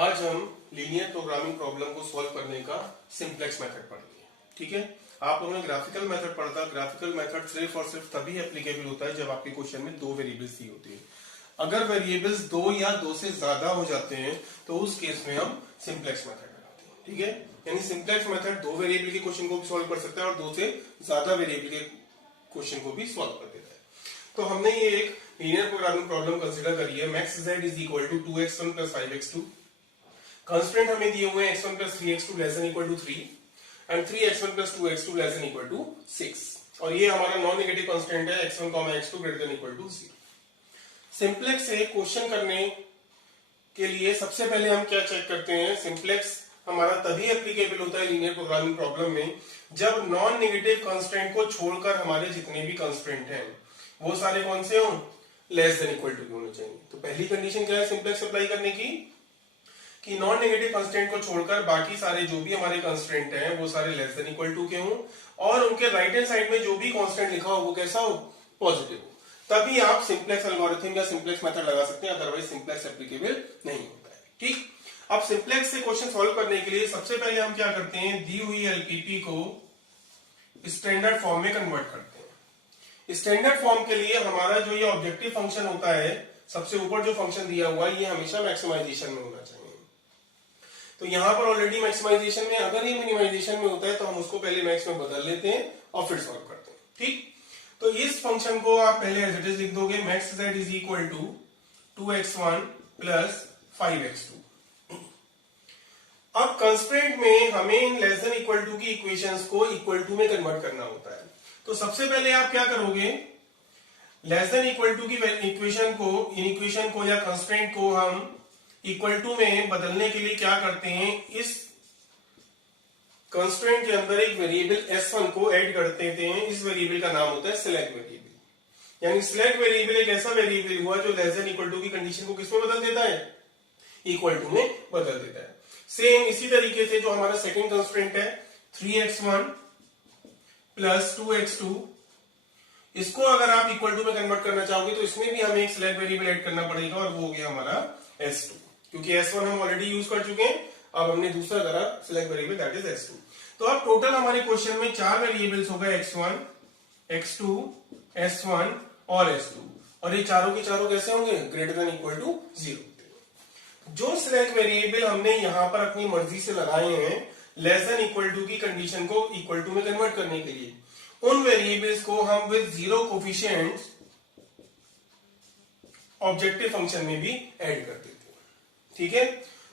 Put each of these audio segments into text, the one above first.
आज हम linear programming problem को सॉल्व करने का सिंप्लेक्स मेथड पढ़ेंगे। ठीक है, आप लोगों ने ग्राफिकल मेथड पढ़ा था। ग्राफिकल मेथड सिर्फ और सिर्फ तभी एप्लीकेबल होता है जब आपके क्वेश्चन में दो वेरिएबल्स दी होती है। अगर वेरिएबल्स दो या दो से ज्यादा हो जाते हैं तो उस केस में हम सिंप्लेक्स मेथड लगाते हैं। ठीक है, यानी सिंप्लेक्स मेथड दो वेरिएबल के क्वेश्चन को भी सॉल्व कर सकता है और दो से ज्यादा वेरिएबल के क्वेश्चन को भी सॉल्व कर देता है। तो हमने ये एक लीनियर प्रोग्रामिंग प्रॉब्लम कंसीडर करी है। Max z is equal to 2x1 plus 5x2। Constraint हमें दिए हुए हैं x1 plus 3x2 less than equal to 3 and 3x1 plus 2x2 less than equal to 6। और ये हमारा नॉन नेगेटिव कांस्टेंट है x1, x2 greater than equal to 0। Simplex से question करने के लिए सबसे पहले हम क्या चेक करते हैं? सिंप्लेक्स हमारा तभी एप्लीकेबल होता है लीनियर प्रोग्रामिंग प्रॉब्लम में जब नॉन नेगेटिव कांस्टेंट को छोड़कर हमारे जितने भी कांस्टेंट हैं वो सारे कौन से हों? लेस देन इक्वल टू होने चाहिए। तो पहली कंडीशन क्या है सिंप्लेक्स अप्लाई करने की? कि नॉन नेगेटिव कांस्टेंट को छोड़कर बाकी सारे जो भी हमारे कांस्टेंट हैं वो सारे लेस देन इक्वल टू के हों और उनके राइट हैंड साइड में जो भी कांस्टेंट लिखा हो वो कैसा हो? पॉजिटिव हो। तभी आप सिंप्लेक्स एल्गोरिथम या सिंप्लेक्स मेथड लगा सकते हैं, अदरवाइज सिंप्लेक्स एप्लीकेबल नहीं होता है। ठीक, अब सिंप्लेक्स से क्वेश्चन सॉल्व करने के लिए सबसे पहले हम क्या करते हैं? दी हुई एलपीपी को स्टैंडर्ड फॉर्म में कन्वर्ट करते हैं। स्टैंडर्ड फॉर्म के लिए हमारा जो ये ऑब्जेक्टिव फंक्शन होता है, सबसे ऊपर जो फंक्शन दिया हुआ है, ये हमेशा मैक्सिमाइजेशन में होना चाहिए। तो यहां पर ऑलरेडी मैक्सिमाइजेशन में, अगर ये मिनिमाइजेशन में होता है तो हम उसको पहले मैक्स में बदल लेते हैं और फिर सॉल्व करते हैं। ठीक, तो इस फंक्शन को आप पहले एज इट इज लिख दोगे। Max z is equal to 2x1 plus 5x2। अब कंस्ट्रेंट में हमें इन लेस देन इक्वल टू की इक्वेशंस को इक्वल टू में कन्वर्ट करना होता है। तो सबसे पहले आप क्या करोगे? लेस देन इक्वल टू की इक्वेशन को, इन इक्वेशन को या कंस्ट्रेंट को हम इक्वल टू में बदलने के लिए क्या करते हैं? इस कंस्ट्रेंट के अंदर एक वेरिएबल s1 को ऐड कर देते हैं। इस वेरिएबल का नाम होता है सिलेक्ट वेरिएबल। यानी सिलेक्ट वेरिएबल एक ऐसा वेरिएबल हुआ जो लेस देन इक्वल टू की कंडीशन को किसमें बदल देता है? इक्वल टू में बदल देता है। सेम इसी तरीके से जो हमारा सेकंड कंस्ट्रेंट है 3x1 प्लस 2x2, इसको अगर आप इक्वल टू में कन्वर्ट करना चाहोगे तो इसमें भी हमें एक सिलेक्ट वेरिएबल ऐड करना पड़ेगा और वो हो गया हमारा s2, क्योंकि s1 हम ऑलरेडी यूज कर चुके हैं। अब हमने दूसरा करा select variable, that is s2। तो अब टोटल हमारे क्वेश्चन में चार वेरिएबल्स हो गए x1, x2, s1 और s2, और ये चारों के चारों कैसे होंगे? Greater than equal to 0। जो सिलेक्ट वेरिएबल हमने यहां पर अपनी मर्जी से लगाए हैं लेस देन इक्वल टू की कंडीशन को इक्वल टू में कन्वर्ट करने के लिए, उन वेरिएबल्स को हम with zero coefficients objective function में भी ऐड कर देते हैं। ठीक है,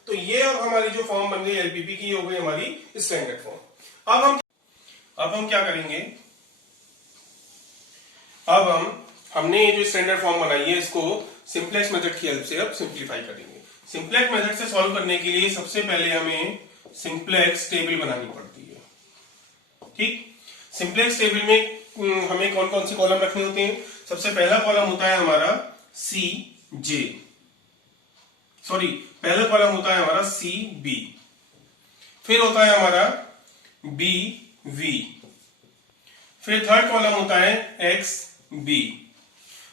तो ये अब हमारी जो फॉर्म बन गई एलपीपी की, हो गई हमारी स्टैंडर्ड फॉर्म। अब हम क्या करेंगे? अब हमने ये जो स्टैंडर्ड फॉर्म बनाई है इसको सिंप्लेक्स मेथड की हेल्प से अब सिंप्लीफाई करेंगे। सिंप्लेक्स मेथड से सॉल्व करने के लिए सबसे पहले हमें सिंप्लेक्स टेबल बनानी पड़ती है। ठीक, सिंप्लेक्स टेबल में हमें कौन कौन से कॉलम रखने होते हैं? सबसे पहला कॉलम होता है हमारा CJ, सॉरी पहला कॉलम होता है हमारा CB, फिर होता है हमारा BV, फिर थर्ड कॉलम होता है XB,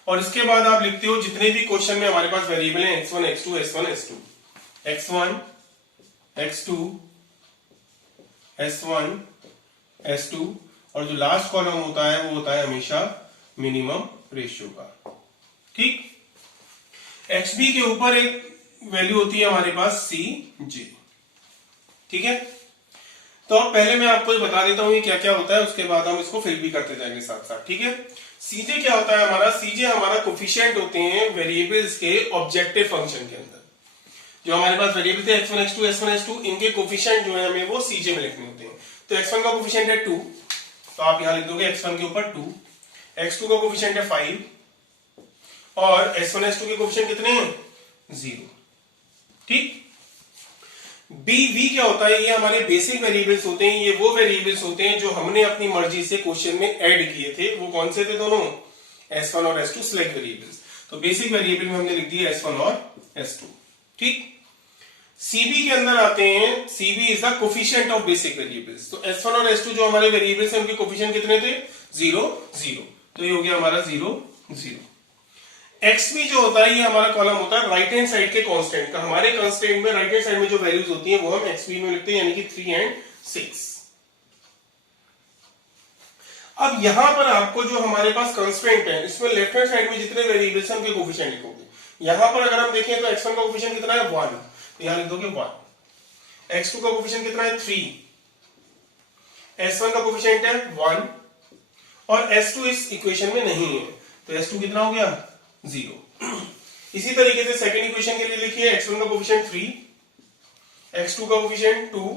और इसके बाद आप लिखते हो जितने भी क्वेश्चन में हमारे पास वेरिएबल हैं x1, x2, s1, s2, x1, x2, s1, s2, और जो लास्ट कॉलम होता है वो होता है हमेशा मिनिमम रेशियो का। ठीक, XB के ऊपर एक वैल्यू होती है हमारे पास CJ। ठीक है, तो अब पहले मैं आपको बता देता हूं ये क्या क्या होता है, उसके बाद हम इसको फिल भी करते जाएंगे साथ साथ। ठीक है, CJ क्या होता है हमारा? CJ हमारा कोफिशिएंट होते हैं वेरिएबल्स के ऑब्जेक्टिव फंक्शन के अंदर। जो हमारे पास वेरिएबल थे x1, x2, s1, s2, इनके कोफिशिएंट जो है हमें वो CJ में लिखने होते हैं। तो x1 का कोफिशिएंट है 2, तो आप यहां लिख दोगे x1 के ऊपर 2, x2 का कोफिशिएंट है 5 और s1, s2 के कोफिशिएंट कितने हैं? 0। ठीक, BV क्या होता है? ये हमारे बेसिक वेरिएबल्स होते हैं। ये वो वेरिएबल्स होते हैं जो हमने अपनी मर्जी से क्वेश्चन में ऐड किए थे। वो कौन से थे? दोनों S1 और S2 सिलेक्ट वेरिएबल्स। तो बेसिक वेरिएबल में हमने लिख दिया S1 और S2। ठीक, CB के अंदर आते हैं। CB is the coefficient of basic variables. तो S1 और S2 जो हमारे वेरिएबल्स हैं उनके कोफिशिएंट कितने थे? 0, 0। तो ये हो गया हमारा 0, 0। XB जो होता है ये हमारा कॉलम होता है राइट हैंड साइड के कांस्टेंट का। हमारे कांस्टेंट में राइट हैंड साइड में जो वैल्यूज होती हैं वो हम XB में लिखते हैं, यानी कि 3 और 6। अब यहां पर आपको जो हमारे पास कांस्टेंट है इसमें लेफ्ट हैंड साइड में जितने वेरिएबल्स हैं उनके कोफिशिएंट लिखोगे। यहां पर अगर हम देखें तो x1 का कोफिशिएंट कितना है 1, तो यहां लिख दोगे 1। x2 का कोफिशिएंट कितना है 3, s1 का कोफिशिएंट है 1 और s2 इस इक्वेशन में नहीं है, तो s2 कितना हो गया 0। इसी तरीके से सेकंड इक्वेशन के लिए लिखिए x1 का कोफिशिएंट 3, x2 का कोफिशिएंट 2,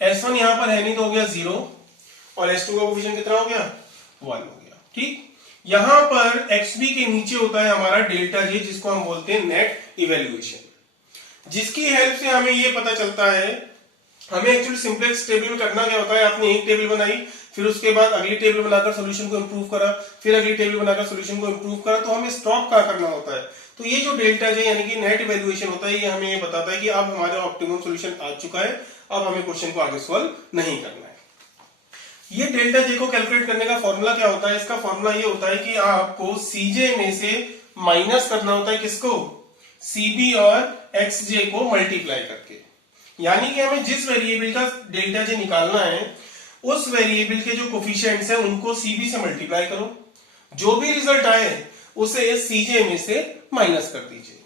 s1 यहां पर है नहीं तो हो गया 0 और s2 का कोफिशिएंट कितना हो गया 1 हो गया। ठीक, यहां पर xb के नीचे होता है हमारा डेल्टा j, जिसको हम बोलते हैं नेट इवैल्यूएशन, जिसकी हेल्प से हमें ये पता चलता है, हमें एक्चुअली सिंपलेक्स टेबल में करना क्या होता है, आपने एक टेबल बनाई, फिर उसके बाद अगली टेबल बनाकर सोल्यूशन को इंप्रूव करा, फिर अगली टेबल बनाकर सोल्यूशन को इंप्रूव करा, तो हमें स्टॉप क्या करना होता है। तो ये जो डेल्टा j यानी कि नेट इवैल्यूएशन होता है, ये हमें ये बताता है कि अब हमारा ऑप्टिमम सोल्यूशन आ चुका है, अब हमें क्वेश्चन को आगे सॉल्व नहीं करना है। ये डेल्टा j को कैलकुलेट करने का फॉर्मूला क्या होता है, इसका फॉर्मूला ये होता है कि आपको cj में से माइनस करना होता है किसको, cb और xj को मल्टीप्लाई करके। यानी कि हमें जिस वेरिएबल का डेल्टा j निकालना है उस वेरिएबल के जो कोफिशिएंट्स हैं उनको cb से मल्टीप्लाई करो, जो भी रिजल्ट आए उसे cj में से माइनस कर दीजिए।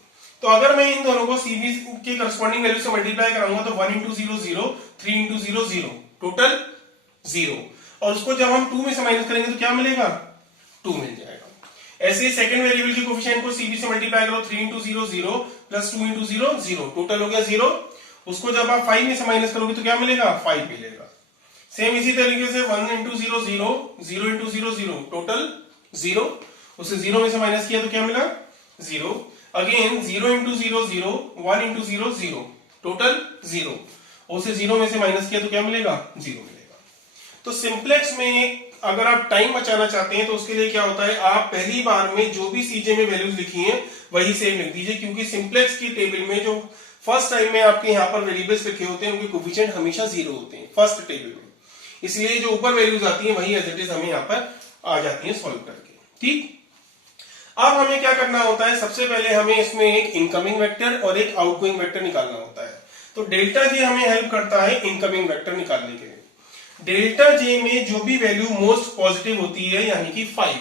तो अगर मैं इन दोनों को cb के करस्पॉन्डिंग वैल्यू से मल्टीप्लाई कराऊंगा तो 1 इंटू 0 0, 3 इंटू 0 0, टोटल 0, और उसको जब हम 2 में से माइनस करेंगे तो क्या मिलेगा 2 मिल जाएगा। ऐसे ही सेकंड वेरिएबल के कोफिशिएंट को cb से मल्टीप्लाई करो, 3 इंटू 0 0 प्लस 2 इंटू 0 0, टोटल हो गया 0। उसको जब आप 5 में से माइनस करोगे तो क्या मिलेगा 5 मिलेगा। सेम इसी तरीके से 1 इंटू 0 0, 0 इंटू 0 0, टोटल 0, उसे 0 में से माइनस किया तो क्या मिला 0। अगेन 0 इंटू 0 0, 1 इंटू 0 0, टोटल 0, उसे 0 में से माइनस किया तो क्या मिलेगा 0 मिलेगा। तो सिंप्लेक्स में अगर आप टाइम बचाना चाहते हैं तो उसके लिए क्या होता है, आप पहली बार में जो भी सीजे में वैल्यूज लिखी हैं वही सेम लिख दीजिए, क्योंकि सिंप्लेक्स की टेबल में जो फर्स्ट टाइम में आपके यहाँ पर वेरिएबल्स लिखे होते हैं उनके कोफिशिएंट हमेशा 0 होते हैं फर्स्ट टेबल में, इसलिए जो ऊपर वैल्यूज आती है वही एज इट इज हमें यहाँ पर आ जाती है सॉल्व करके। ठीक, अब हमें क्या करना होता है, सबसे पहले हमें इसमें एक इनकमिंग वेक्टर और एक आउटगोइंग वेक्टर निकालना होता है। तो डेल्टा j हमें हेल्प करता है इनकमिंग वेक्टर निकालने के लिए। डेल्टा j में जो भी वैल्यू मोस्ट पॉजिटिव होती है यानी कि 5,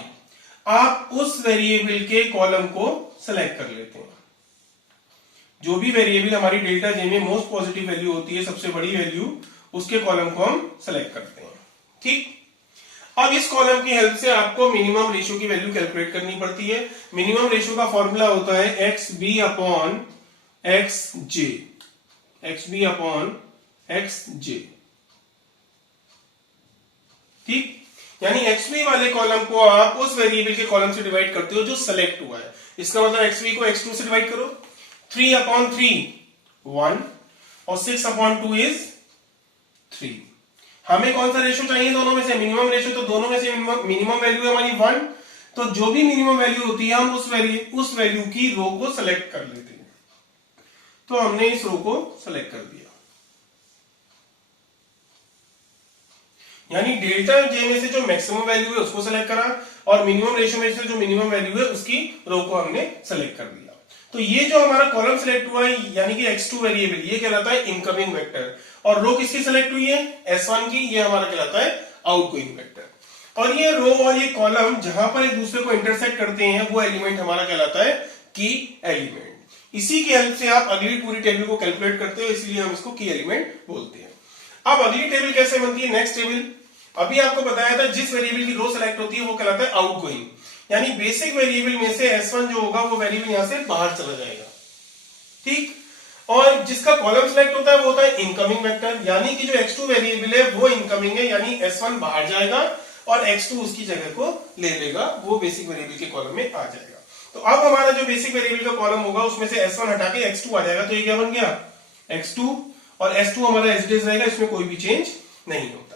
आप उस वेरिएबल के कॉलम को सेलेक्ट कर लेते हैं। जो भी वेरिएबल हमारी डेल्टा j में मोस्ट पॉजिटिव वैल्यू होती है, सबसे बड़ी वैल्यू, उसके कॉलम को हम सेलेक्ट करते हैं। ठीक, अब इस कॉलम की हेल्प से आपको मिनिमम रेशियो की वैल्यू कैलकुलेट करनी पड़ती है। मिनिमम रेशियो का फॉर्मूला होता है xb upon xj, xb upon xj। ठीक, यानी xb वाले कॉलम को आप उस वेरिएबल के कॉलम से डिवाइड करते हो जो सेलेक्ट हुआ है। इसका मतलब xb को x2 से डिवाइड करो, 3 अपॉन 3 1 और 6 अपॉन 2 इज 3। हमें कौन सा रेशियो चाहिए दोनों में से, मिनिमम रेशियो, तो दोनों में से मिनिमम वैल्यू है हमारी 1, तो जो भी मिनिमम वैल्यू होती है हम उस वैल्यू की रो को सेलेक्ट कर लेते हैं। तो हमने इस रो को सेलेक्ट कर दिया, यानी डेल्टा j में से जो मैक्सिमम वैल्यू है उसको सेलेक्ट करा और मिनिमम रेशियो में से जो मिनिमम वैल्यू है उसकी रो को हमने सेलेक्ट कर दिया। तो ये जो हमारा कॉलम सेलेक्ट हुआ है यानी कि x2 वेरिएबल, ये कहलाता है इनकमिंग वेक्टर, और रो किसकी सेलेक्ट हुई है s1 की, ये हमारा कहलाता है आउटगोइंग वेक्टर। और ये रो और ये कॉलम जहां पर एक दूसरे को इंटरसेक्ट करते हैं वो एलिमेंट हमारा कहलाता है की एलिमेंट। इसी की हेल्प से आप अगली पूरी टेबल को कैलकुलेट करते हो, इसलिए हम इसको की एलिमेंट बोलते हैं। अब अगली टेबल कैसे बनती है, नेक्स्ट टेबल। अभी आपको बताया था जिस वेरिएबल की रो सेलेक्ट होती है वो कहलाता है आउटगोइंग, यानी बेसिक वेरिएबल में से s1 जो होगा वो वेरिएबल यहां से बाहर चला जाएगा। ठीक, और जिसका कॉलम सेलेक्ट होता है वो होता है इनकमिंग वेक्टर, यानी कि जो x2 वेरिएबल है वो इनकमिंग है, यानी s1 बाहर जाएगा और x2 उसकी जगह को ले लेगा, वो बेसिक वेरिएबल के कॉलम में आ जाएगा। तो अब हमारा जो बेसिक वेरिएबल का कॉलम होगा उसमें से s1 हटा के x2 आ जाएगा, तो ये क्या बन गया x2, और s2 हमारा एज इट इज रहेगा, इसमें कोई भी चेंज नहीं होता है।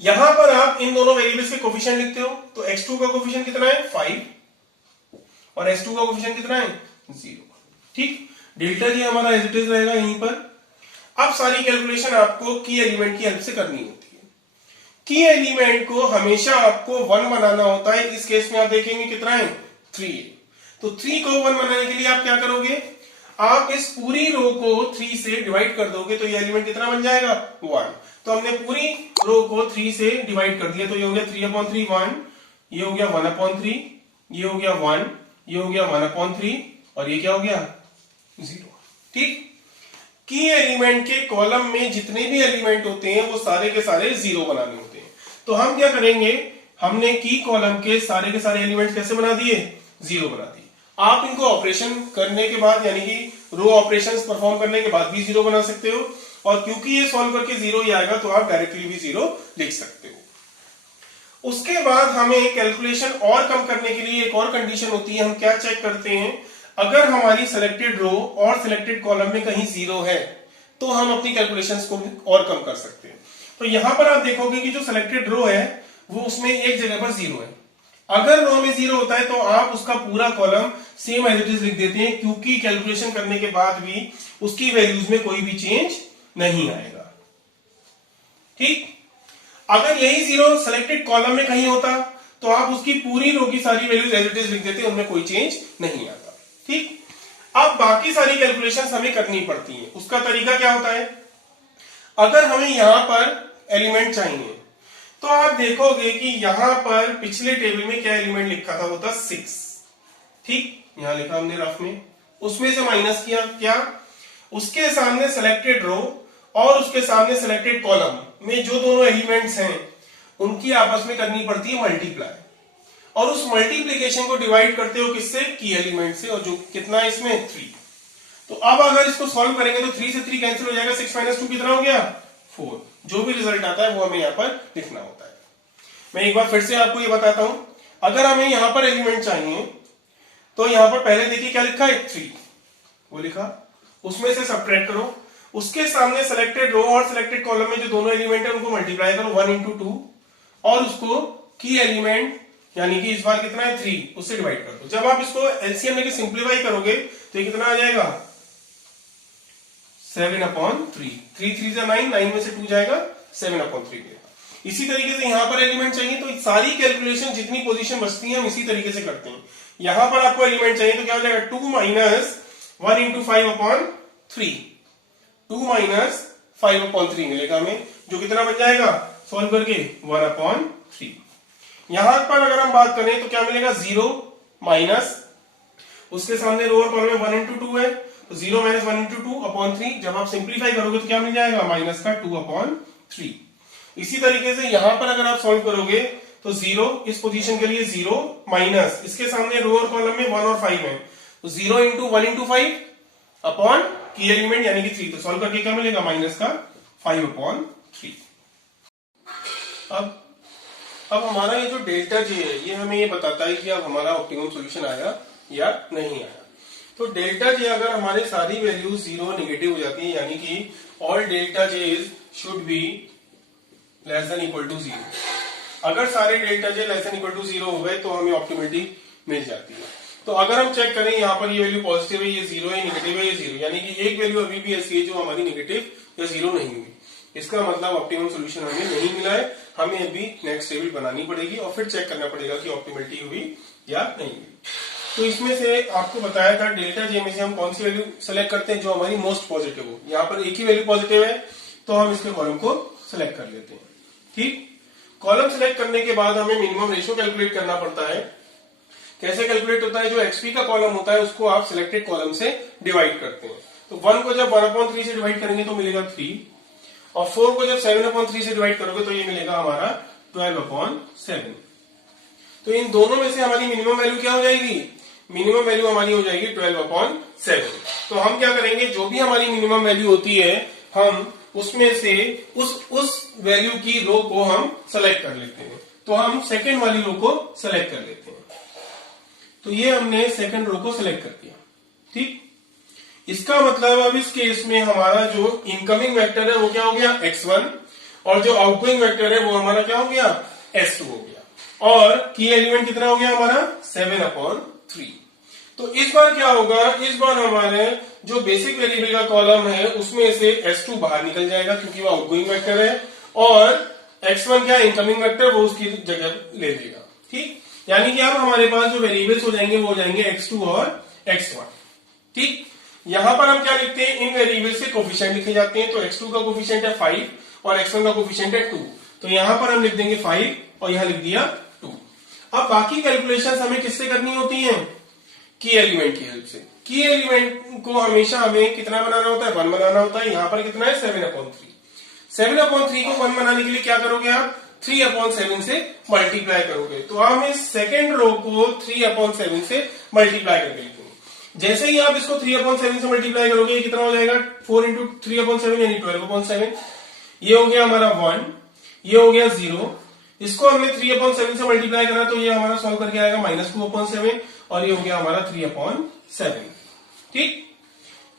यहां पर आप इन दोनों वेरिएबल्स के कोफिशिएंट लिखते हो, तो x2 का कोफिशिएंट कितना है 5 और s2 का कोफिशिएंट कितना है 0। ठीक, डेल्टा j हमारा एज इट इज रहेगा यहीं पर। अब सारी कैलकुलेशन आपको की एलिमेंट की हेल्प से करनी होती है। की एलिमेंट को हमेशा आपको 1 बनाना होता है। इस केस में आप देखेंगे कितना है 3 है। तो 3 को 1 बनाने के लिए आप क्या करोगे, आप इस पूरी रो को 3 से डिवाइड कर दोगे तो ये एलिमेंट कितना बन जाएगा 1। तो हमने पूरी रो को 3 से डिवाइड कर दिया, तो ये हो गया 3/3 1, ये हो गया 1/3, ये हो गया 1, ये हो गया 1/3 और ये क्या हो गया 0। ठीक, की एलिमेंट के कॉलम में जितने भी एलिमेंट होते हैं वो सारे के सारे 0 बनाने होते हैं। तो हम क्या करेंगे, हमने की कॉलम के सारे एलिमेंट कैसे बना दिए, 0 बना दिए। आप इनको ऑपरेशन करने के बाद यानी कि रो ऑपरेशंस परफॉर्म करने के बाद भी 0 बना सकते हो, और क्योंकि ये सॉल्व करके 0 ही आएगा तो आप डायरेक्टली भी 0 लिख सकते हो। उसके बाद हमें कैलकुलेशन और कम करने के लिए एक और कंडीशन होती है। हम क्या चेक करते हैं, अगर हमारी सिलेक्टेड रो और सिलेक्टेड कॉलम में कहीं 0 है तो हम अपनी कैलकुलेशंस को और कम कर सकते हैं। तो यहां पर आप देखोगे कि जो सिलेक्टेड रो है वो उसमें एक जगह पर 0 है। अगर रो में 0 होता है तो आप उसका पूरा column same as it is लिख देते हैं, क्योंकि कैलकुलेशन करने के बाद भी उसकी वैल्यूज में कोई भी चेंज नहीं आएगा। ठीक, अगर यही 0 सिलेक्टेड कॉलम में कहीं होता तो आप उसकी पूरी रो की सारी वैल्यूज एज इट इज लिख देते, उनमें कोई चेंज नहीं आता। ठीक, अब बाकी सारी कैलकुलेशंस हमें करनी पड़ती हैं। उसका तरीका क्या होता है, अगर हमें यहां पर एलिमेंट चाहिए तो आप देखोगे कि यहां पर पिछले टेबल में क्या एलिमेंट लिखा था, वो था 6। ठीक, यहां लिखा हमने रफ में, उसमें से माइनस किया क्या, उसके सामने सिलेक्टेड रो और उसके सामने सिलेक्टेड कॉलम में जो दोनों एलिमेंट्स हैं उनकी आपस में करनी पड़ती है मल्टीप्लाई, और उस मल्टीप्लीकेशन को डिवाइड करते हो किससे, की एलिमेंट से, और जो कितना है इसमें 3। तो अब अगर इसको सॉल्व करेंगे तो 3 से 3 कैंसिल हो जाएगा, 6 - 2 कितना हो गया 4। जो भी रिजल्ट आता है वो हमें यहां पर लिखना होता है। मैं एक बार फिर से आपको ये बताता हूं, अगर हमें यहां पर एलिमेंट चाहिए तो यहां पर पहले देखिए क्या लिखा है 3, वो लिखा, उसमें से सब्ट्रैक्ट करो, उसके सामने सिलेक्टेड रो और सिलेक्टेड कॉलम में जो दोनों एलिमेंट है उनको मल्टीप्लाई करो 1 × 2, और उसको की एलिमेंट यानी कि इस बार कितना है 3, उससे डिवाइड कर दो। जब आप इसको एलसीएम लेके सिंप्लीफाई करोगे तो ये कितना आ जाएगा 7/3, 3 3 से 9, 9 में से 2 जाएगा 7/3 मिलेगा। इसी तरीके से यहां पर एलिमेंट चाहिए तो सारी कैलकुलेशन जितनी पोजीशन बचती है हम इसी तरीके से करते हैं। यहां पर आपको एलिमेंट चाहिए तो क्या हो जाएगा 2 - 1 × 5/3, 2 - 5/3 मिलेगा हमें, जो कितना बन जाएगा सॉल्व करके 1/3। यहां पर अगर हम बात करें तो क्या मिलेगा 0 माइनस, उसके सामने रो और कॉलम में 1 × 2 है तो 0 - 1 × 2/3। जब आप सिंप्लीफाई करोगे तो क्या मिल जाएगा माइनस का 2/3। इसी तरीके से यहां पर अगर आप सॉल्व करोगे तो 0 इस पोजीशन के लिए 0 माइनस, इसके सामने रो और कॉलम में 1 और 5 है तो 0 × 1 × 5 अपॉन की एलिमेंट यानी कि 3। तो सॉल्व करके क्या मिलेगा माइनस का 5/3। अब हमारा ये जो डेल्टा जे है ये हमें ये बताता है कि अब हमारा ऑप्टिमम सॉल्यूशन आया या नहीं आया। तो डेल्टा जे अगर हमारे सारी वैल्यूज 0 नेगेटिव हो जाती है यानी कि all delta J's should be less than equal to 0, अगर सारे delta J less than equal to 0 हो गए तो हमें ऑप्टिमिलिटी मिल जाती है। तो अगर हम चेक करें यहाँ पर ये वैल्यू पॉजिटिव है, ये 0 है, नेगेटिव है, ये 0, यानी कि एक वैल्यू अभी भी ऐसी है जो हमारी नेगेटिव या 0 नहीं हुई, इसका मतलब ऑप्टिमम सॉल्यूशन हमें नहीं मिला है। हमें अभी नेक्स्ट टेबल बनानी पड़ेगी और फिर चेक करना पड़ेगा कि ऑप्टिमिलिटी हुई या नहीं हुई। तो इसमें से आपको बताया था डेल्टा जे में से हम कौन सी वैल्यू सेलेक्ट करते हैं जो हमारी मोस्ट पॉजिटिव हो। यहाँ पर एक ही वैल्यू पॉजिटिव है तो हम इसके कॉलम को सिलेक्ट कर लेते हैं। ठीक, कॉलम सिलेक्ट करने के बाद हमें मिनिमम रेशियो कैलकुलेट करना पड़ता है। कैसे कैलकुलेट होता है, जो एक्सपी का कॉलम होता है उसको आप सिलेक्टेड कॉलम से डिवाइड करते हैं। तो 1 को जब 1/3 से डिवाइड करेंगे तो मिलेगा 3, और 4 को जब 7/3 से डिवाइड करोगे तो ये मिलेगा हमारा 12/7। तो इन दोनों में से हमारी मिनिमम वैल्यू क्या हो जाएगी, मिनिमम वैल्यू हमारी हो जाएगी 12/7। तो हम क्या करेंगे, जो भी हमारी मिनिमम वैल्यू होती है हम उसमें से उस वैल्यू की रो को हम सेलेक्ट कर लेते हैं। तो हम सेकंड वाली रो को सेलेक्ट कर लेते हैं। तो ये हमने सेकंड रो को सेलेक्ट कर दिया। ठीक, इसका मतलब अब इस केस में हमारा जो इनकमिंग वेक्टर है वो क्या हो गया x1, और जो आउटगोइंग वेक्टर है वो हमारा क्या हो गया s2 हो गया, और की एलिमेंट कितना हो गया हमारा 7/3। तो इस बार क्या होगा, इस बार हमारे जो बेसिक वेरिएबल का कॉलम है उसमें से s2 बाहर निकल जाएगा क्योंकि वो आउटगोइंग वेक्टर है, और x1 क्या इनकमिंग वेक्टर वो उसकी जगह ले लेगा। ठीक, यानी कि अब हमारे पास जो वेरिएबल्स हो जाएंगे वो हो जाएंगे x2 और x1। ठीक, यहां पर हम क्या लिखते हैं, इन वेरिएबल्स के कोफिशिएंट लिखे जाते हैं। तो x2 का कोफिशिएंट है 5 और x1 का कोफिशिएंट है 2, तो यहां पर हम लिख देंगे 5 और यहां लिख दिया 2। अब बाकी कैलकुलेशंस हमें किससे करनी होती हैं, की एलिमेंट की हेल्प से। की एलिमेंट को हमेशा हमें कितना बनाना होता है, 1 बनाना होता है। यहां पर कितना है, 7/3। 7/3 को 1 बनाने के लिए क्या करोगे आप, 3/7 से मल्टीप्लाई करोगे। तो हम इस सेकेंड रो को 3/7 से मल्टीप्लाई करके लिखेंगे। जैसे ही आप इसको 3/7 से मल्टीप्लाई करोगे, ये कितना हो जाएगा, 4 इंटू 3/7 यानी 12/7। ये हो गया हमारा 1, ये हो गया 0। इसको हमने 3/7 से मल्टीप्लाई करा तो ये हमारा सॉल्व करके आएगा -2/7 और ये हो गया हमारा 3/7। ठीक,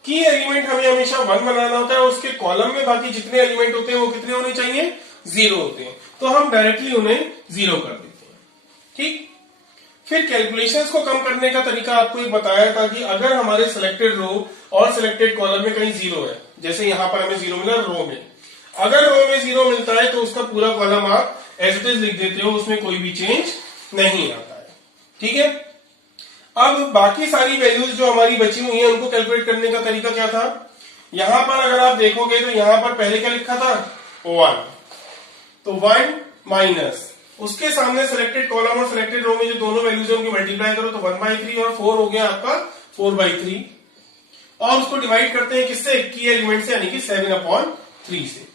की एलिमेंट हमें हमेशा 1 बनाना होता है और उसके कॉलम में बाकी जितने एलिमेंट होते हैं वो कितने होने चाहिए, 0 होते हैं। तो हम डायरेक्टली उन्हें 0 कर देते हैं। ठीक, फिर कैलकुलेशंस को कम करने का तरीका आपको एक बताया था कि अगर हमारे सिलेक्टेड रो और सिलेक्टेड कॉलम में कहीं 0 है, जैसे यहां पर हमें 0 मिला रो में, अगर रो में 0 मिलता है तो उसका पूरा कॉलम आप एज इट इज लिख देते हो, उसमें कोई भी चेंज नहीं आता है। ठीक है, अब बाकी सारी वैल्यूज जो हमारी बची हुई है उनको कैलकुलेट करने का तरीका क्या था। यहां पर अगर आप देखोगे तो यहां पर पहले क्या लिखा था, 1, तो 1 माइनस उसके सामने सिलेक्टेड कॉलम और सिलेक्टेड रो में जो दोनों वैल्यूज है उनकी मल्टीप्लाई करो तो 1/3 और 4 हो गया आपका 4/3 और उसको डिवाइड करते हैं किससे, की एलिमेंट से, यानी कि 7/3 से।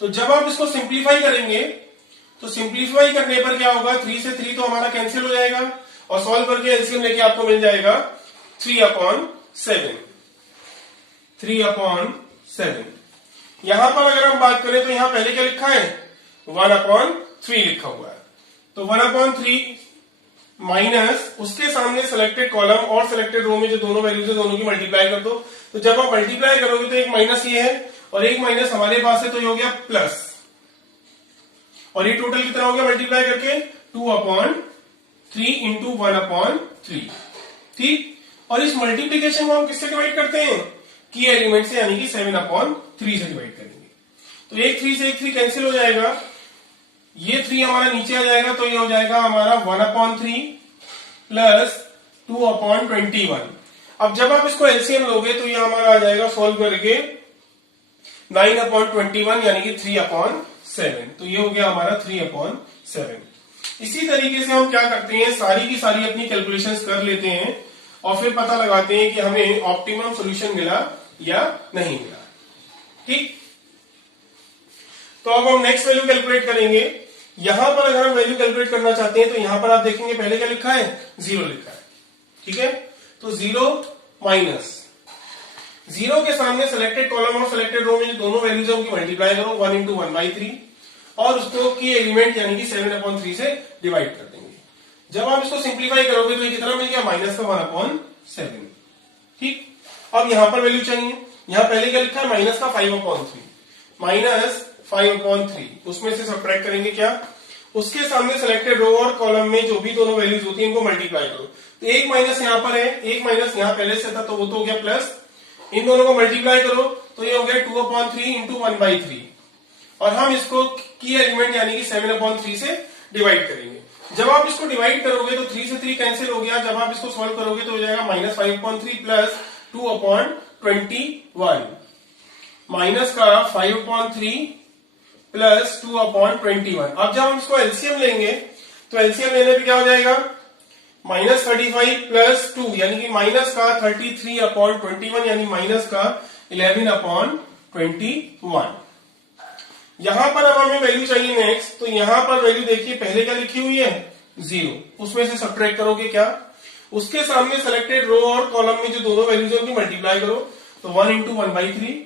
तो जब आप इसको सिंप्लीफाई करेंगे तो सिंप्लीफाई करने पर क्या होगा, 3 से 3 तो हमारा कैंसिल हो जाएगा और सॉल्व करके एलसीएम लेके आपको मिल जाएगा 3/7। 3/7। यहां पर अगर हम बात करें तो यहां पहले क्या लिखा है, 1/3 लिखा हुआ है। तो 1/3 माइनस उसके सामने सिलेक्टेड कॉलम और सिलेक्टेड रो में जो दोनों वैल्यूज है दोनों की मल्टीप्लाई कर दो। तो जब आप मल्टीप्लाई करोगे तो एक माइनस ये है और एक माइनस हमारे पास है, तो ये हो गया प्लस, और ये टोटल कितना हो गया मल्टीप्लाई करके, 2/3 इंटू 1/3। ठीक, और इस मल्टीप्लीकेशन को हम किससे डिवाइड करते हैं, की एलिमेंट से, यानी कि 7/3 से डिवाइड करेंगे। तो एक 3 से एक 3 कैंसिल हो जाएगा, ये 3 हमारा नीचे आ जाएगा तो ये हो जाएगा हमारा 1/3 प्लस 2/21। अब जब आप इसको एलसीएम लोगे तो ये हमारा आ जाएगा सॉल्व करके 9/21 यानी कि 3/7। तो ये हो गया हमारा 3/7। इसी तरीके से हम क्या करते हैं, सारी की सारी अपनी कैलकुलेशंस कर लेते हैं और फिर पता लगाते हैं कि हमें ऑप्टिमम सॉल्यूशन मिला या नहीं मिला। ठीक, तो अब हम नेक्स्ट वैल्यू कैलकुलेट करेंगे। यहां पर अगर हम वैल्यू कैलकुलेट करना चाहते हैं तो यहां पर आप देखेंगे पहले क्या लिखा है, 0 लिखा है। ठीक है, तो 0 माइनस 0 के सामने सिलेक्टेड कॉलम और सिलेक्टेड रो में जो दोनों वैल्यूज है उनकी मल्टीप्लाई करो 1 इंटू 1/3 और उसको की एलिमेंट यानी कि 7/3 से डिवाइड कर देंगे। जब आप इसको सिंप्लीफाई करोगे तो ये कितना मिल गया, माइनस का 1/7। ठीक, अब यहां पर वैल्यू चाहिए, यहां पहले क्या लिखा है, माइनस का 5/3, माइनस 5/3, उसमें से सब्ट्रैक्ट करेंगे क्या, उसके सामने सिलेक्टेड रो और कॉलम में जो भी दोनों वैल्यूज होती है इनको मल्टीप्लाई करो। तो एक माइनस यहां पर है, एक माइनस यहां पहले से था तो वो तो हो गया प्लस, इन दोनों को मल्टीप्लाई करो तो ये हो गया 2/3 इंटू 1/3 और हम इसको की एलिमेंट यानी कि 7/3 से डिवाइड करेंगे। जब आप इसको डिवाइड करोगे तो 3 से 3 कैंसिल हो गया, जब आप इसको सॉल्व करोगे तो हो जाएगा -5/3 प्लस 2/21 माइनस का 5/3 प्लस 2/21। अब जब हम इसको एलसीएम लेंगे तो एलसीएम लेने पे क्या हो जाएगा, -35 प्लस 2 यानी कि माइनस का 33/21 यानी माइनस का 11/21। यहां पर अब हमें वैल्यू चाहिए नेक्स्ट, तो यहां पर वैल्यू देखिए पहले क्या लिखी हुई है, 0, उसमें से सब्ट्रैक्ट करोगे क्या, उसके सामने सिलेक्टेड रो और कॉलम में जो दोनों वैल्यूज है उनकी मल्टीप्लाई करो तो 1 इंटू 1/3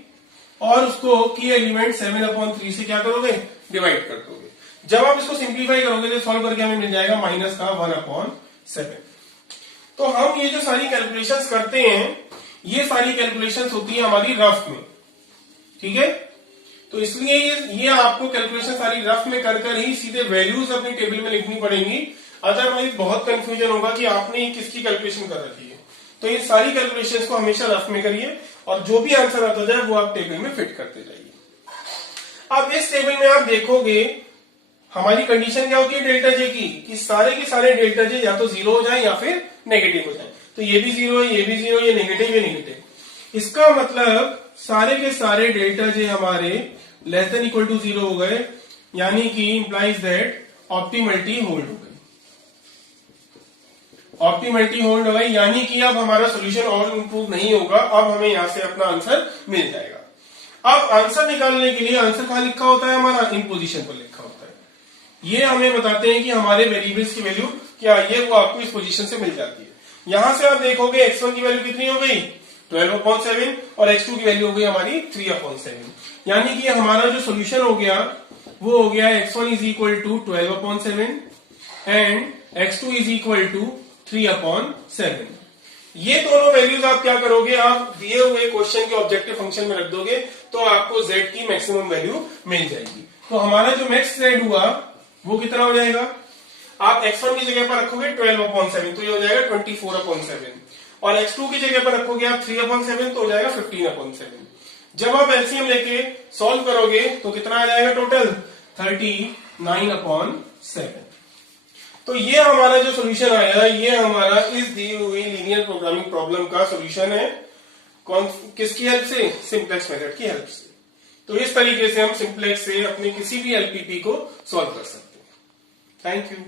और उसको की एलिमेंट 7/3 से क्या करोगे, डिवाइड कर दोगे। जब आप इसको सिंप्लीफाई करोगे तो सॉल्व करके हमें मिल जाएगा माइनस का 1/7। तो हम ये जो सारी कैलकुलेशंस करते हैं ये सारी कैलकुलेशंस होती है हमारी रफ में। ठीक है, तो इसलिए ये आपको कैलकुलेशन सारी रफ में कर ही सीधे वैल्यूज अपनी टेबल में लिखनी पड़ेंगी, अदरवाइज बहुत कंफ्यूजन होगा कि आपने किसकी कैलकुलेशन कर रखी है। तो ये सारी कैलकुलेशंस को हमेशा रफ में करिए और जो भी आंसर आता जाए वो आप टेबल में फिट करते जाइए। अब इस टेबल में आप देखोगे हमारी कंडीशन क्या होती है डेल्टा जे की, कि सारे के सारे डेल्टा जे या तो जीरो हो जाए या फिर नेगेटिव हो जाए। तो ये भी जीरो है, ये भी जीरो, ये नेगेटिव, ये नेगेटिव। इसका मतलब सारे के सारे डेल्टा जे हमारे less than equal to zero हो गए, यानी कि इंप्लाइज दैट ऑप्टिमलिटी होल्ड हो गई। ऑप्टिमलिटी होल्ड हो गई, यानी कि अब हमारा सोल्यूशन और इंप्रूव नहीं होगा, अब हमें यहां से अपना आंसर मिल जाएगा। अब आंसर निकालने के लिए आंसर कहां लिखा होता है हमारा, इन पोजीशन पर लिखा होता है। ये हमें बताते हैं कि हमारे वेरिएबल्स की वैल्यू क्या है, वो आपको इस पोजीशन से मिल जाती है। यहां से आप देखोगे x1 की वैल्यू कितनी हो गई 12/7 और x2 की वैल्यू हो गई हमारी 3/7, यानी कि हमारा जो सोल्यूशन हो गया वो हो गया x1 is equal to 12/7 and x2 is equal to 3/7। ये दोनों वैल्यूज आप क्या करोगे, आप दिए हुए क्वेश्चन के ऑब्जेक्टिव फंक्शन में रख दोगे तो आपको z की मैक्सिमम वैल्यू मिल जाएगी। तो हमारा जो मैक्स z हुआ वो कितना हो जाएगा, आप x1 की जगह पर रखोगे 12/7 तो ये हो जाएगा 24/7 और x2 की जगह पर रखोगे आप 3/7 तो हो जाएगा 15/7। जब आप एलसीएम लेके सॉल्व करोगे तो कितना आ जाएगा टोटल 39/7। तो ये हमारा जो सोल्यूशन आया, ये हमारा इस दी हुई लीनियर प्रोग्रामिंग प्रॉब्लम का सोल्यूशन है। किसकी हेल्प से, सिंप्लेक्स मेथड की हेल्प से। तो इस तरीके से हम सिंप्लेक्स से अपने किसी भी एलपीपी को सॉल्व कर सकते हैं। Thank you.